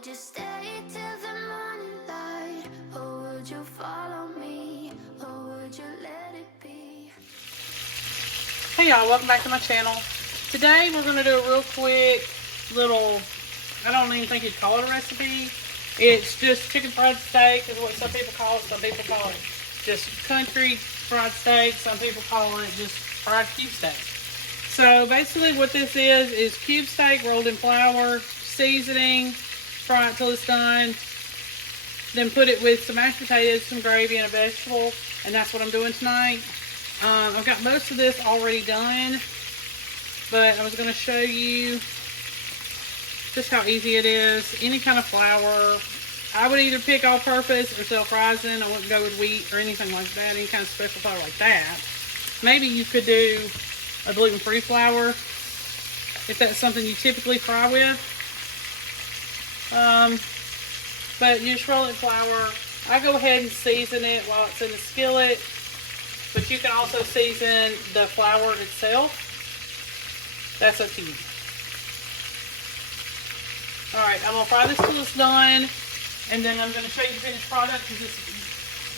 would you stay till the morning light? Or would you follow me? Or would you let it be? Hey y'all, welcome back to my channel. Today we're going to do a real quick little, I don't even think you'd call it a recipe. It's just chicken fried steak is what some people call it. Some people call it just country fried steak. Some people call it just fried cube steak. So basically what this is cube steak rolled in flour, seasoning, fry it till it's done. Then put it with some mashed potatoes, some gravy, and a vegetable. And that's what I'm doing tonight. I've got most of this already done, but I was going to show you just how easy it is. Any kind of flour. I would either pick all-purpose or self-rising. I wouldn't go with wheat or anything like that, any kind of special flour like that. Maybe you could do a gluten-free flour if that's something you typically fry with. But you just roll it in flour. I go ahead and season it while it's in the skillet. But you can also season the flour itself. That's up to you. Alright, I'm going to fry this till it's done. And then I'm going to show you the finished product because it's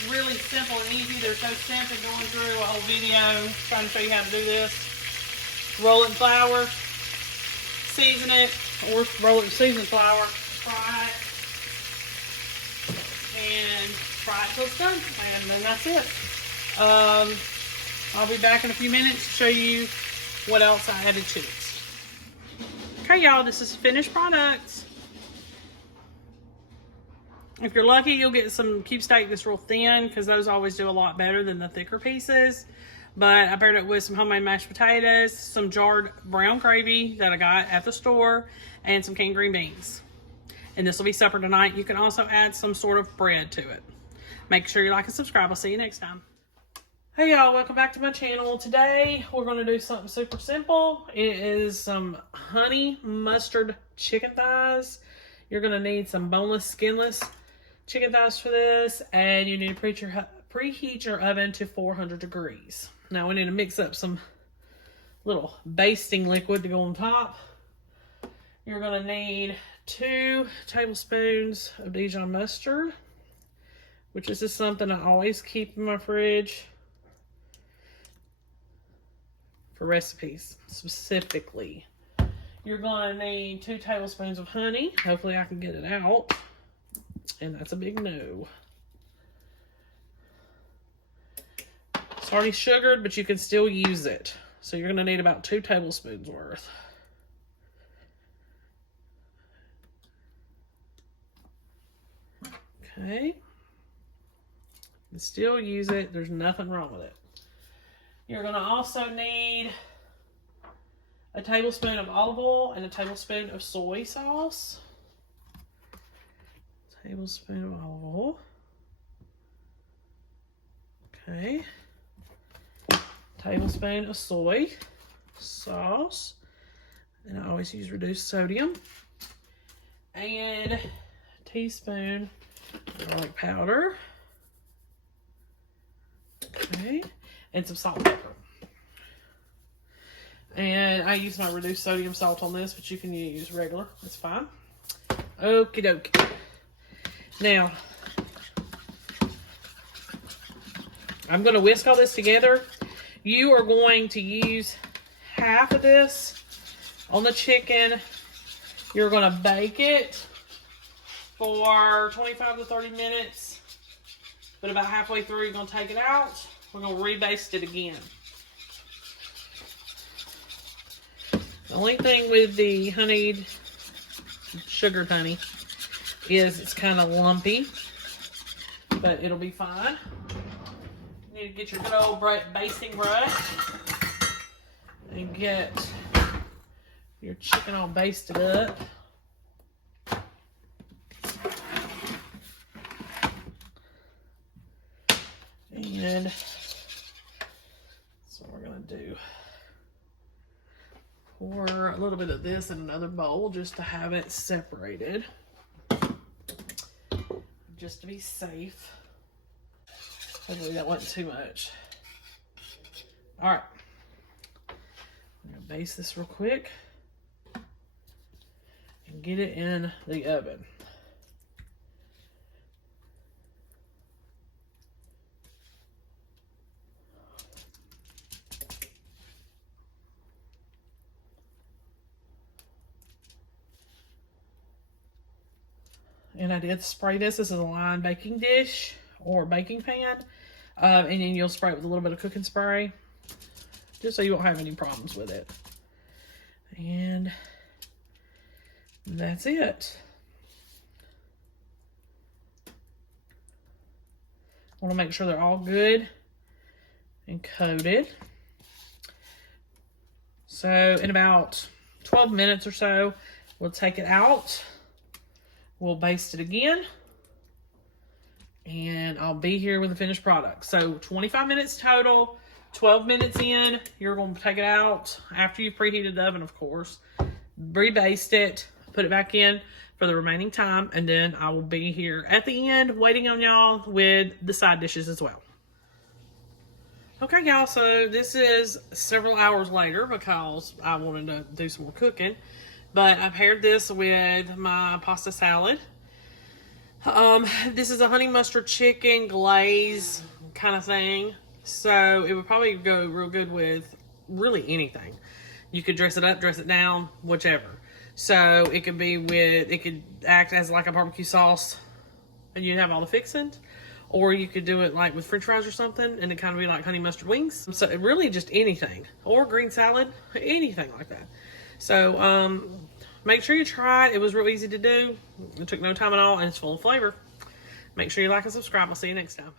really simple and easy. There's no sense in going through a whole video trying to show you how to do this. Roll it in flour. Season it. Or roll it in seasoned flour. Fry it. And fry it till it's done. And then that's it. I'll be back in a few minutes to show you what else I added to it. Okay, y'all, this is finished product. If you're lucky, you'll get some cube steak that's real thin because those always do a lot better than the thicker pieces. But I paired it with some homemade mashed potatoes, some jarred brown gravy that I got at the store, and some canned green beans. And this will be supper tonight. You can also add some sort of bread to it. Make sure you like and subscribe. I'll see you next time. Hey y'all, welcome back to my channel. Today we're going to do something super simple. It is some honey mustard chicken thighs. You're going to need some boneless, skinless chicken thighs for this, and you need to preheat your oven to 400 degrees. Now we need to mix up some little basting liquid to go on top. You're going to need 2 tablespoons of Dijon mustard, which is just something I always keep in my fridge for recipes specifically. You're going to need 2 tablespoons of honey. Hopefully I can get it out. And that's a big no. It's already sugared, but you can still use it. So you're going to need about 2 tablespoons worth. Okay. You can still use it. There's nothing wrong with it. You're going to also need a tablespoon of olive oil and a tablespoon of soy sauce. Tablespoon of olive oil. Okay. Tablespoon of soy sauce. And I always use reduced sodium. And a teaspoon of garlic powder. Okay. And some salt and pepper. And I use my reduced sodium salt on this, but you can use regular. That's fine. Okie dokie. Now, I'm going to whisk all this together. You are going to use half of this on the chicken. You're going to bake it for 25 to 30 minutes. But about halfway through, you're going to take it out. We're going to rebaste it again. The only thing with the honeyed, sugared honey, is it's kind of lumpy, but it'll be fine. You need to get your good old basting brush and get your chicken all basted up. And that's what we're going to do. Pour a little bit of this in another bowl just to have it separated. Just to be safe. Hopefully that wasn't too much. Alright. I'm going to baste this real quick and get it in the oven. And I did spray this. This is a lined baking dish or baking pan. And then you'll spray it with a little bit of cooking spray, just so you won't have any problems with it. And that's it. I want to make sure they're all good and coated. So in about 12 minutes or so, we'll take it out. We'll baste it again. And I'll be here with the finished product. So 25 minutes total, 12 minutes in, you're going to take it out after you've preheated the oven, of course. Rebaste it, put it back in for the remaining time, and then I will be here at the end waiting on y'all with the side dishes as well. Okay, y'all, so this is several hours later because I wanted to do some more cooking. But I paired this with my pasta salad. This is a honey mustard chicken glaze kind of thing. So it would probably go real good with really anything. You could dress it up, dress it down, whichever. So it could be with, it could act as like a barbecue sauce and you'd have all the fixings. Or you could do it like with french fries or something and it kind of be like honey mustard wings. So it really just anything. Or green salad, anything like that. So, make sure you try it. It was real easy to do. It took no time at all, and it's full of flavor. Make sure you like and subscribe. I'll see you next time.